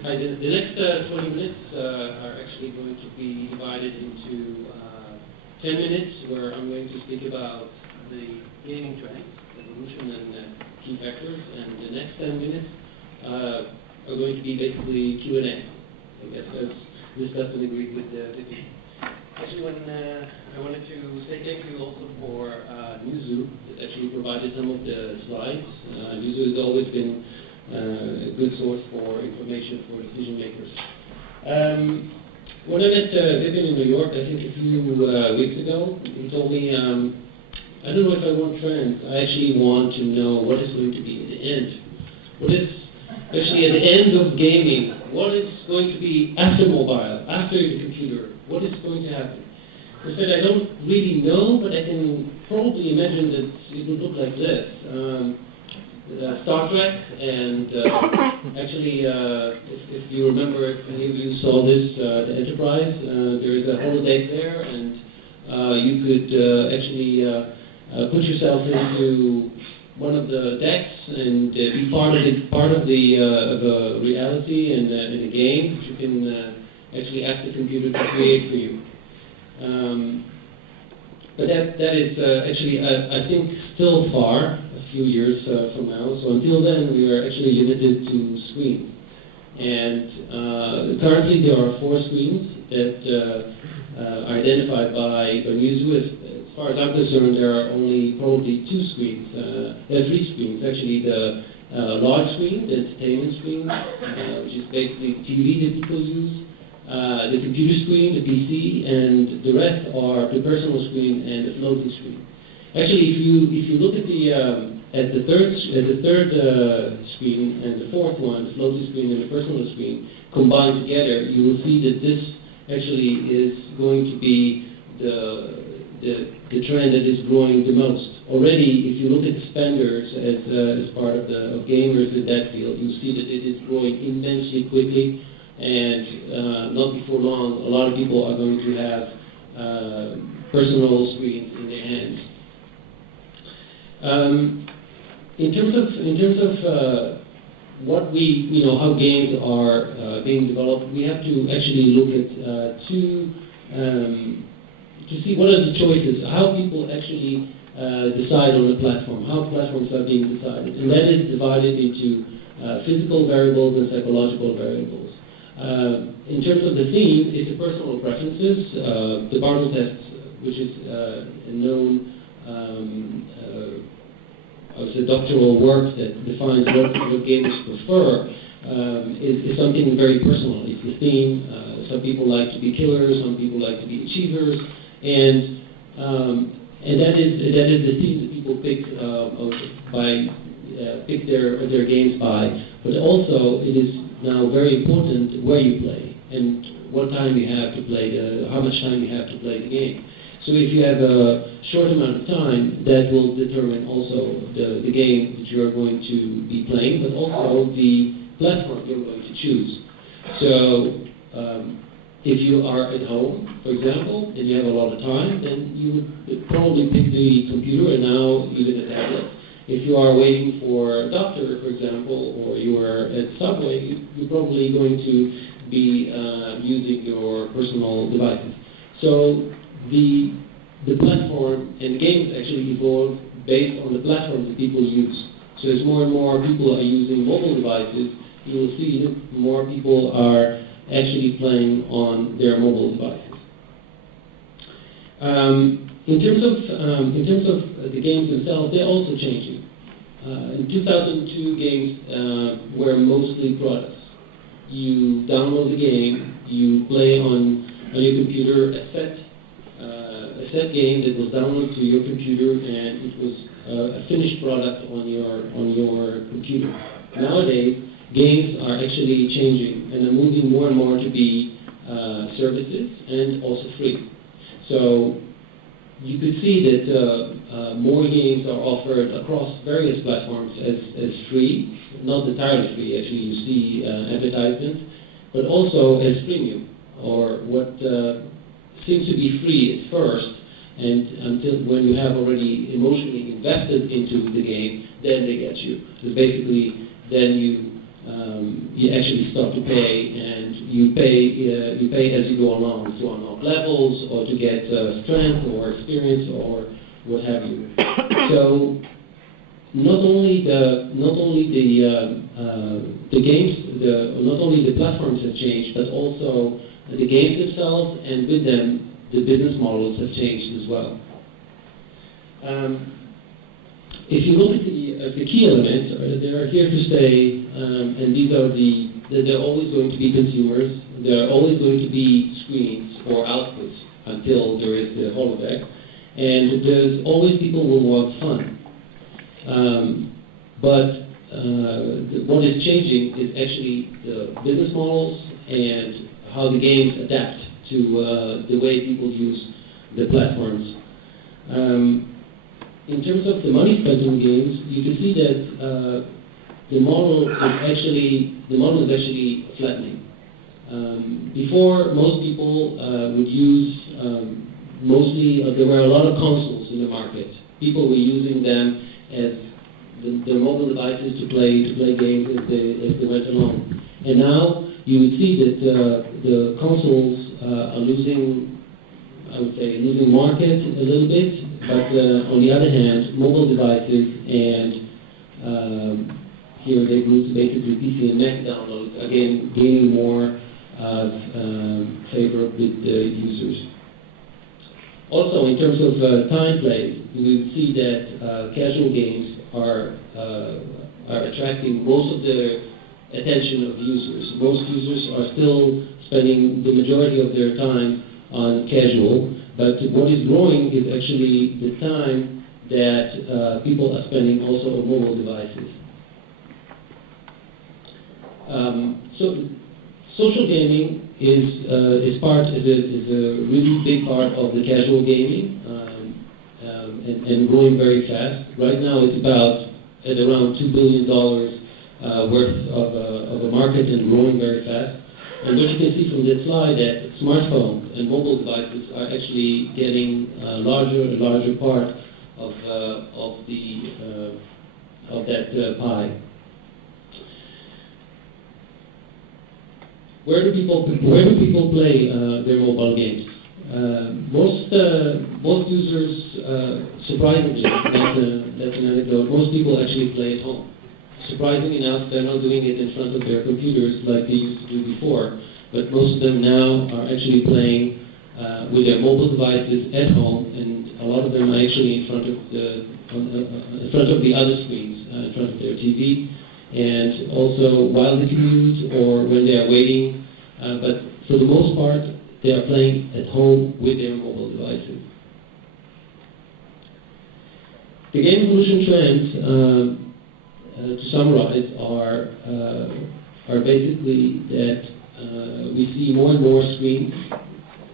Hi, the next 20 minutes are actually going to be divided into 10 minutes where I'm going to speak about the gaming trends, evolution, and key factors, and the next 10 minutes are going to be basically Q&A. I guess this doesn't agree with the team. Actually, I wanted to say thank you also for Youda that actually provided some of the slides. Youda has always been a good source for information for decision makers. When I met Vivian in New York, I think a few weeks ago, he told me, I don't know if I want trends. I actually want to know what is going to be at the end. What is actually at the end of gaming? What is going to be after mobile, after the computer? What is going to happen? I said, I don't really know, but I can probably imagine that it would look like this. Star Trek, and actually, if you remember, if any of you saw this, the Enterprise, there is a holodeck there, and you could actually put yourself into one of the decks and be part of the reality and in a game that you can actually ask the computer to create for you. But that is actually, I think, still far, a few years from now. So until then, we are actually limited to screens. And currently, there are 4 screens that are identified by Youda. As far as I'm concerned, there are only probably 2 screens. There are 3 screens. Actually, the large screen, the entertainment screen, which is basically TV that people use. The computer screen, the PC, and the rest are the personal screen and the floating screen. Actually, if you look at the third screen and the fourth one, the floating screen and the personal screen, combined together, you will see that this actually is going to be the trend that is growing the most. Already, if you look at the spenders as part of gamers in that field, you see that it is growing immensely quickly. And not before long, a lot of people are going to have personal screens in their hands. In terms of what how games are being developed, we have to actually look at to see what are the choices, how people actually decide on a platform, how platforms are being decided, and that is divided into physical variables and psychological variables. In terms of the theme, it's the personal preferences. The Bartle test, which is a known doctoral work that defines what gamers prefer, is something very personal. It's the theme. Some people like to be killers, some people like to be achievers, and that is the theme that people pick pick their games by. But also, it is now very important where you play and what time you have to play, how much time you have to play the game. So if you have a short amount of time, that will determine also the game that you are going to be playing, but also the platform you're going to choose. So if you are at home, for example, and you have a lot of time, then you would probably pick the computer and now even a tablet. If you are waiting for a doctor, for example, or you are at Subway, you're probably going to be using your personal devices. So the platform and games actually evolve based on the platforms that people use. So as more and more people are using mobile devices, you will see that more people are actually playing on their mobile devices. In terms of the games themselves, they're also changing. In 2002, games were mostly products. You download the game, you play on your computer a set game that was downloaded to your computer, and it was a finished product on your computer. Nowadays, games are actually changing and are moving more and more to be services and also free. So you could see that more games are offered across various platforms as free, not entirely free, actually you see advertisements, but also as premium, or what seems to be free at first, and until when you have already emotionally invested into the game, then they get you. So basically, then you you actually start to pay, and you pay as you go along to unlock levels or to get strength or experience or what have you. So not only the games, not only the platforms have changed, but also the games themselves, and with them the business models have changed as well. If you look at the key elements, they are here to stay, and these are they're always going to be consumers. There are always going to be screens or outputs until there is the holodeck, and there's always people who want fun. But what is changing is actually the business models and how the games adapt to the way people use the platforms. In terms of the money spent on games, you can see that the model is actually flattening. Before, most people would use there were a lot of consoles in the market. People were using them as the mobile devices to play games as they went along. And now you would see that the consoles are losing, I would say, losing market a little bit. But on the other hand, mobile devices and here they grew to basically PC and Mac downloads, again gaining more favor with the users. Also, in terms of time played, we would see that casual games are attracting most of the attention of users. Most users are still spending the majority of their time on casual, but what is growing is actually the time that people are spending also on mobile devices. So social gaming is a really big part of the casual gaming and growing very fast. Right now it's at around $2 billion worth of a market and growing very fast. And what you can see from this slide that smartphones and mobile devices are actually getting a larger part of that pie. Where do people play their mobile games? Most users, surprisingly, that's an anecdote, most people actually play at home. Surprisingly enough, they're not doing it in front of their computers like they used to do before, but most of them now are actually playing with their mobile devices at home, and a lot of them are actually in front of the other screens, in front of their TV, and also while they commute or when they are waiting, but for the most part, they are playing at home with their mobile devices. The game evolution trends, to summarize, are basically that we see more and more screens.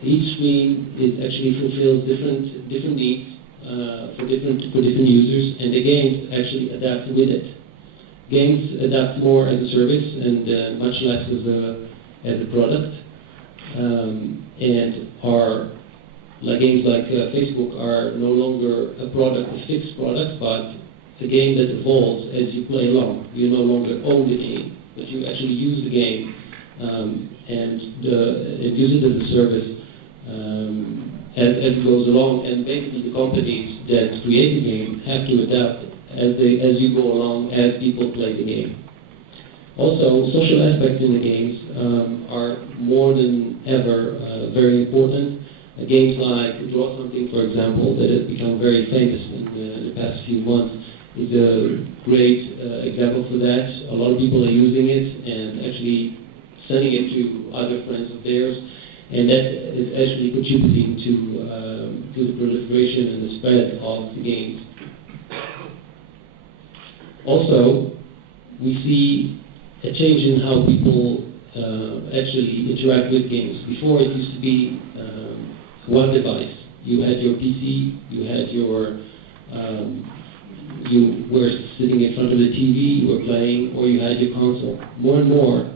Each screen actually fulfills different needs for different users, and the games actually adapt with it. Games adapt more as a service and much less as a product, and are like games like Facebook are no longer a fixed product, but a game that evolves as you play along. You no longer own the game, but you actually use the game and use it as a service as it goes along. And basically, the companies that create the game have to adapt as you go along, as people play the game. Also, social aspects in the games are more than ever very important. Games like Draw Something, for example, that have become very famous in the past few months, is a great example for that. A lot of people are using it and actually sending it to other friends of theirs, and that is actually contributing to the proliferation and the spread of the games. Also, we see a change in how people actually interact with games. Before, it used to be one device. You had your PC, you were sitting in front of the TV, you were playing, or you had your console. More and more,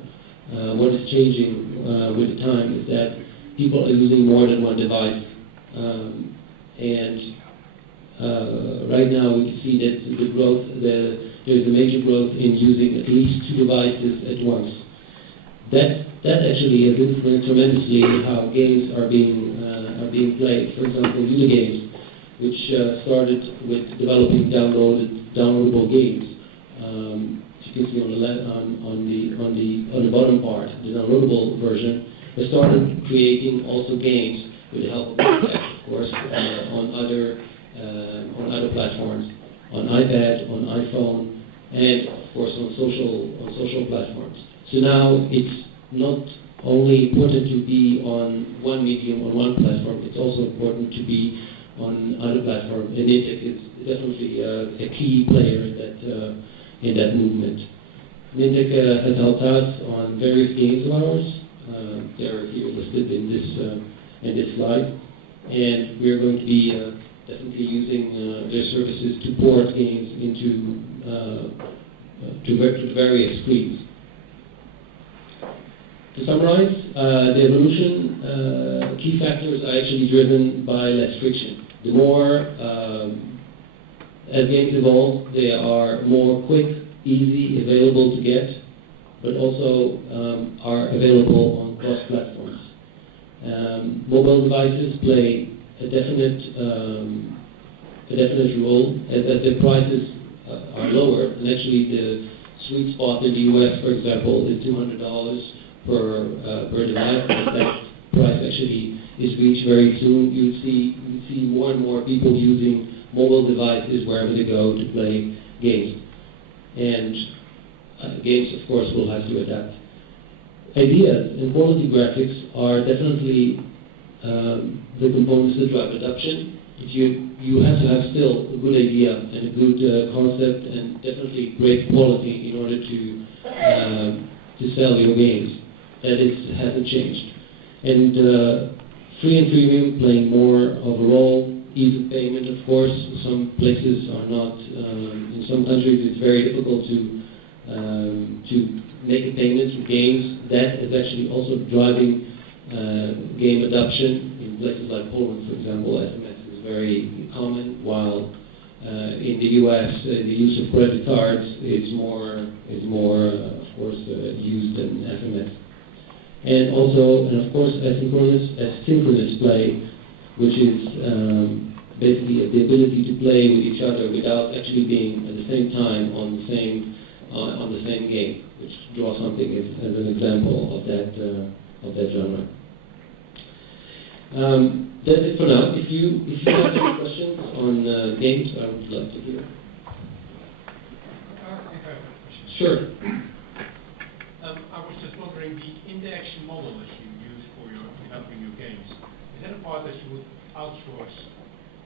what is changing with the time is that people are using more than one device. And right now we can see that the growth, there's a major growth in using at least 2 devices at once. That actually has influenced tremendously how games are being played. For example, Youda games, which started with developing downloadable games. As you can see on the bottom part, the downloadable version, they started creating also games with the help of Youda, of course, on other platforms, on iPad, on iPhone, and of course on social platforms. So now it's not only important to be on one medium, on one platform, it's also important to be on other platforms. And Nintec is definitely a key player in that movement. Nintec has helped us on various games of ours. They're here listed in this slide. And we're going to be definitely using their services to port games into to various screens. To summarize, the evolution key factors are actually driven by less friction. The more, as games evolve, they are more quick, easy, available to get, but also are available on cross-platforms. Mobile devices play a definite role as the prices are lower, and actually the sweet spot in the US, for example, is $200 per device. That price actually is reached very soon. You see more and more people using mobile devices wherever they go to play games. And games, of course, will have to adapt. Ideas and quality graphics are definitely the components that drive adoption. You have to have still a good idea and a good concept and definitely great quality in order to sell your games. That hasn't changed. And free and premium playing more of a role. Ease of payment, of course. Some places are not. In some countries, it's very difficult to make a payment for games. That is actually also driving game adoption. In places like Poland, for example, SMS is very common, while in the US, the use of credit cards is more, of course, used than SMS. And also, and of course, asynchronous play, which is basically the ability to play with each other without actually being at the same time on the same game, which draws something as an example of that genre. That's it for now. If you have any questions on games, I would love to hear. Sure. I was just wondering, the indexing model that you use for developing your games, is that a part that you would outsource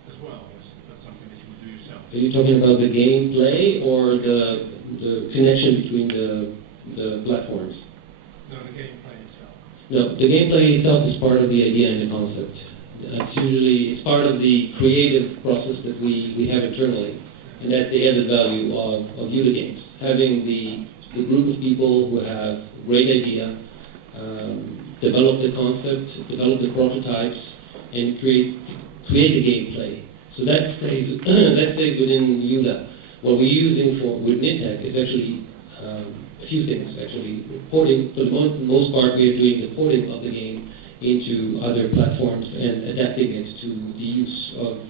as well? Is that something that you would do yourself? Are you talking about the gameplay or the connection between the platforms? No, the gameplay itself. No, the gameplay itself is part of the idea and the concept. It's part of the creative process that we have internally, and that's the added value of Youda games. Having the group of people who have great idea, develop the concept, develop the prototypes, and create a gameplay. So that stays within Youda. What we're using with Nintec is actually a few things. Actually, porting. For the most part, we are doing the porting of the game into other platforms and adapting it to the use of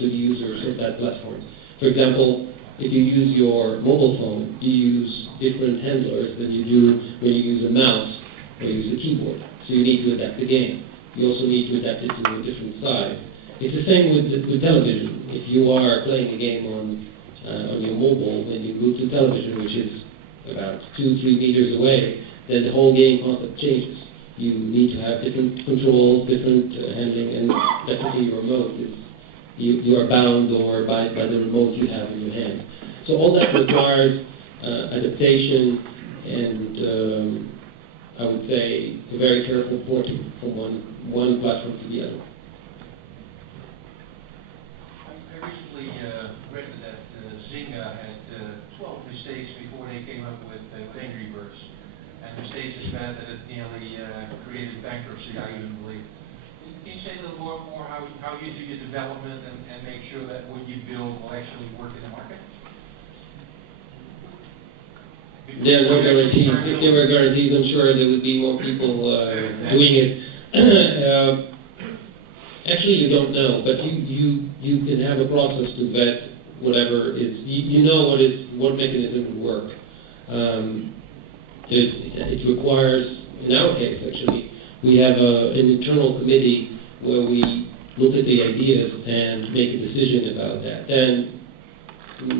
the users of that platform. For example, if you use your mobile phone, you use different handlers than you do when you use a mouse or use a keyboard. So you need to adapt the game. You also need to adapt it to a different size. It's the same with television. If you are playing a game on your mobile, then you move to television, which is about 2-3 meters away, then the whole game concept changes. You need to have different controls, different handling, and definitely your remote is you are bound or by the remote you have in your hand. So all that requires adaptation and I would say a very careful porting from one platform to the other. I recently read that Zynga had 12 mistakes before they came up with Angry Birds. And mistakes is bad that it nearly created bankruptcy, I even believe. Can you say a little more how you do your development and make sure that what you build will actually work in the market? There are no guarantees. If there were guarantees, I'm sure there would be more people doing it. Actually, you don't know, but you can have a process to vet whatever is. You know what mechanism would work. It requires, in our case, actually, we have an internal committee where we look at the ideas and make a decision about that. Then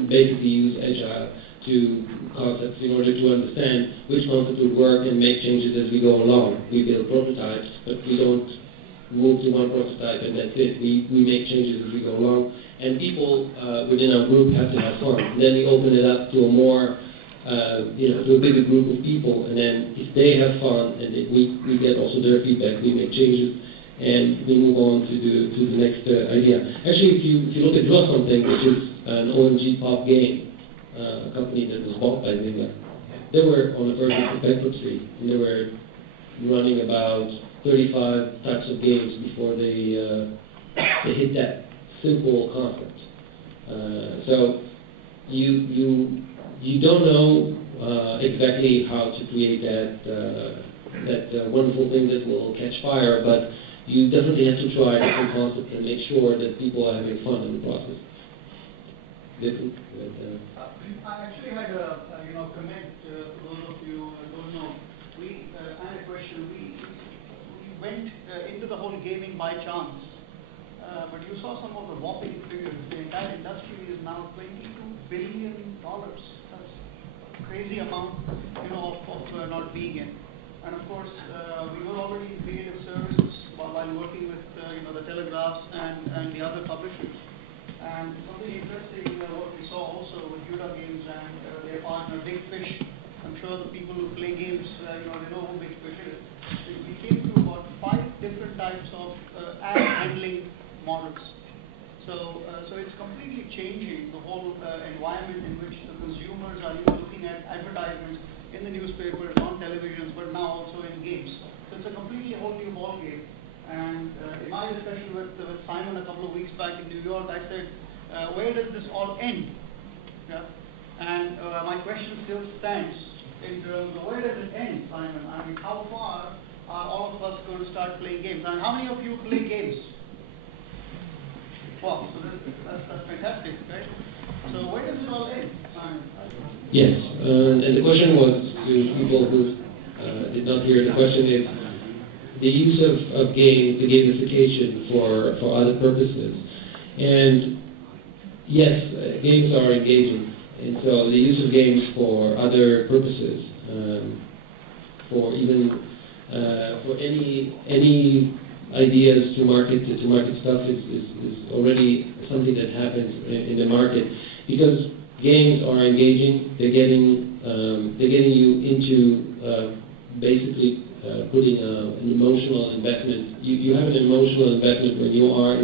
basically use Agile to concepts in order to understand which concept would work and make changes as we go along. We build prototypes, but we don't move to one prototype and that's it. We make changes as we go along. And people within our group have to have fun. Then we open it up to a more, to a bigger group of people. And then if they have fun and we get also their feedback, we make changes and we move on to the next idea. Actually, if you look at Draw Something, which is an OMG pop game, a company that was bought by Zynga, they were on the verge of bankruptcy, and they were running about 35 types of games before they hit that simple concept. So you don't know exactly how to create that wonderful thing that will catch fire, but you definitely have to try different concepts and make sure that people are having fun in the process. I actually had a comment for those of you who don't know. I had a question. We went into the whole gaming by chance, but you saw some of the whopping figures. The entire industry is now $22 billion. That's a crazy amount, of not being in. And of course, we were already in creative services while working with the Telegraphs and the other publishers. And something interesting, what we saw also with Youda Games and their partner Big Fish. I'm sure the people who play games, they know who Big Fish is. We came to about 5 different types of ad handling models. So it's completely changing the whole environment in which the consumers are looking at advertisements in the newspapers, on televisions, but now also in games. So it's a completely whole new ballgame. And in my discussion with Simon a couple of weeks back in New York, I said, where does this all end? Yeah? And my question still stands in terms of where does it end, Simon? I mean, how far are all of us going to start playing games? And how many of you play games? Well, so that's fantastic, right? So where does it all end, Simon? Yes, and the question was to people who did not hear the question is the use of games, the gamification for other purposes. And yes, games are engaging, and so the use of games for other purposes, for even for any ideas to market stuff is already something that happens in the market, because games are engaging. They're getting you into basically putting an emotional investment. You have an emotional investment when you are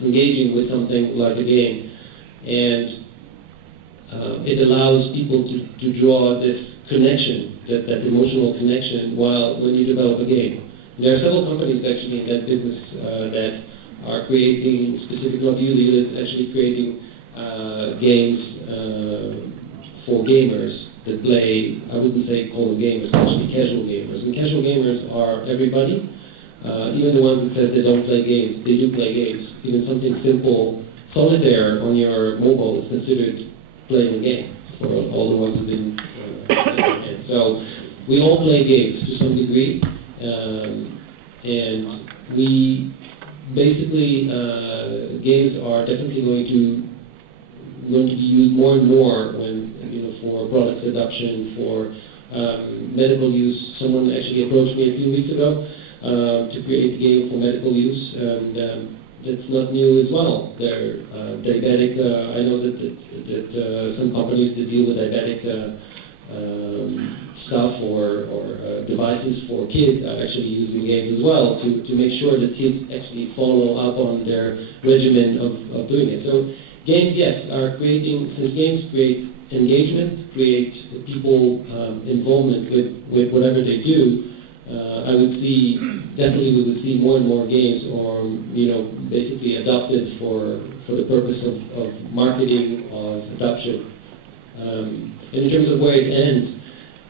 engaging with something like a game, and it allows people to draw this connection, that emotional connection, when you develop a game. There are several companies actually in that business that are creating specific, like Youda is actually creating games for gamers that play, I wouldn't say call them gamers, actually casual gamers. And casual gamers are everybody, even the ones that said they don't play games. They do play games. Even something simple, solitaire on your mobile is considered playing a game for all the ones who've been playing. So we all play games to some degree, and we basically, games are definitely going to be used more and more when, for product adoption, for medical use. Someone actually approached me a few weeks ago to create a game for medical use, and that's not new as well. They're diabetic. I know that some companies that deal with diabetic stuff or devices for kids are actually using games as well to make sure that kids actually follow up on their regimen of doing it. So games, yes, are creating, since games create engagement, create people involvement with whatever they do. I would see, definitely we would see more and more games, or basically adopted for the purpose of marketing, of adoption. In terms of where it ends,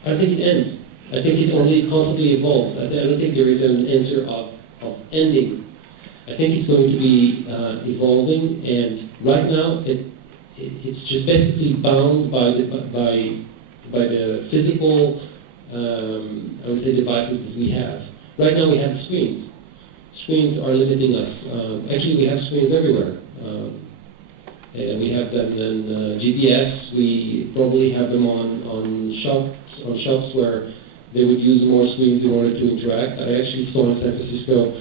I think it ends. I think it only constantly evolves. I don't think there is an answer of ending. I think it's going to be evolving, and right now it's just basically bound by the physical, I would say, devices that we have. Right now we have screens. Screens are limiting us. Actually, we have screens everywhere. And we have them in GPS. We probably have them on shops where they would use more screens in order to interact. I actually saw in San Francisco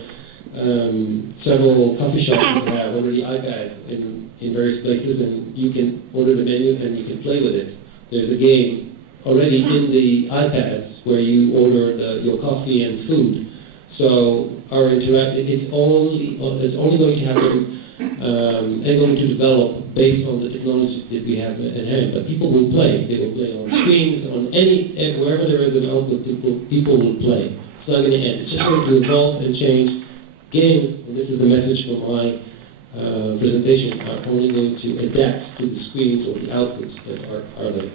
several coffee shops that have already iPads in various places, and you can order the menu and you can play with it. There's a game already in the iPads where you order your coffee and food. So our it's only going to happen and going to develop based on the technology that we have at hand. But people will play. They will play on screens, on wherever there is an output, people will play. It's not going to end. It's just going to evolve and change. Games, and this is the message from my presentation, are only going to adapt to the screens or the outputs that are there.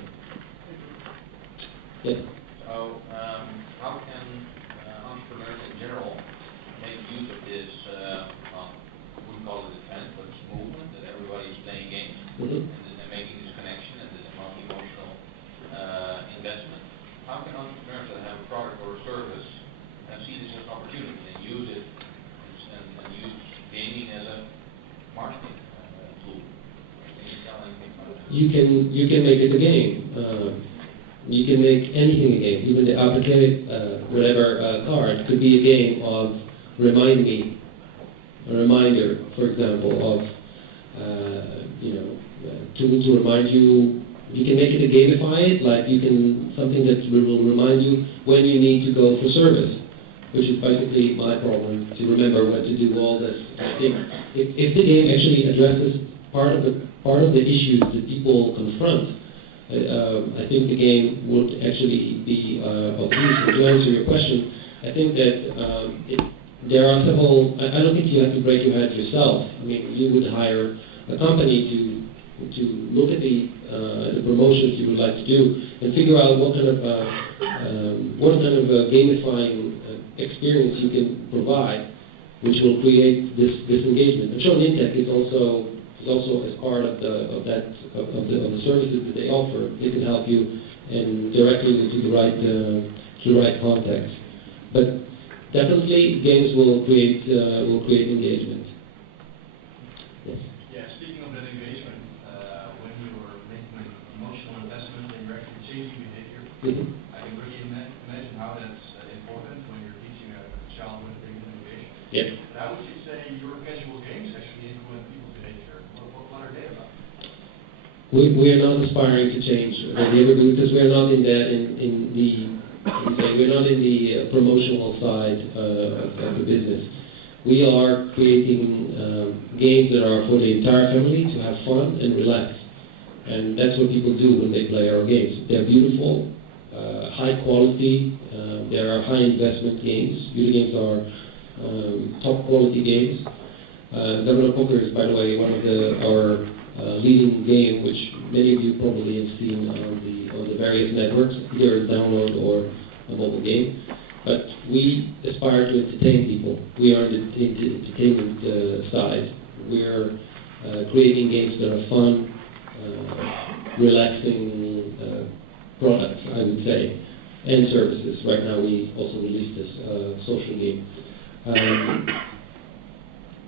Yeah. So, how can entrepreneurs in general make use of this, we wouldn't call it a trend, but it's a movement that everybody is playing games and making this connection and this emotional investment? How can entrepreneurs that have a product or a service see this as an opportunity and use it and use gaming as a marketing tool? Can you tell anything about that? You can make it a game. You can make anything a game, even the applique, whatever card could be a game of remind me, a reminder, for example, of to remind you. You can make it a gamify it, like you can something that will remind you when you need to go for service, which is basically my problem, to remember when to do all this. I think if the game actually addresses part of the issues that people confront, I think the game would actually be of use. And to answer your question, I think that there are several. I don't think you have to break your head yourself. I mean, you would hire a company to look at the promotions you would like to do and figure out what kind of gamifying experience you can provide, which will create this engagement. And Shown Intech is also as part of the services that they offer. It can help you and direct you to the right context. But definitely, games will create engagement. Yes. Yeah, speaking of that engagement, when you were making an emotional investment and you're actually changing behavior, I can really imagine how that's important when you're teaching a child with engagement. Yeah. How would you say your casual games actually influence people's behavior? What are they about? We are not aspiring to change behavior because we are not in the promotional side of the business. We are creating games that are for the entire family to have fun and relax, and that's what people do when they play our games. They're beautiful, high quality. There are high investment games. Youda games are top quality games. Governor Poker is, by the way, one of our leading game, which many of you probably have seen on the various networks, either a download or a mobile game. But we aspire to entertain people. We are in the entertainment side. We are creating games that are fun, relaxing products, I would say, and services. Right now we also released this social game.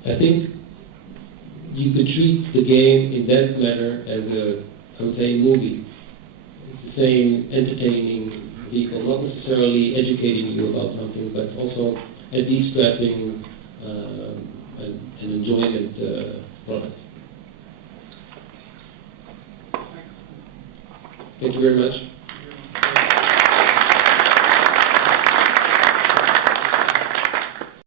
I think you could treat the game in that manner as I would say, movie. It's the same entertaining vehicle, not necessarily educating you about something, but also a de-stressing and enjoyment product. Thank you very much.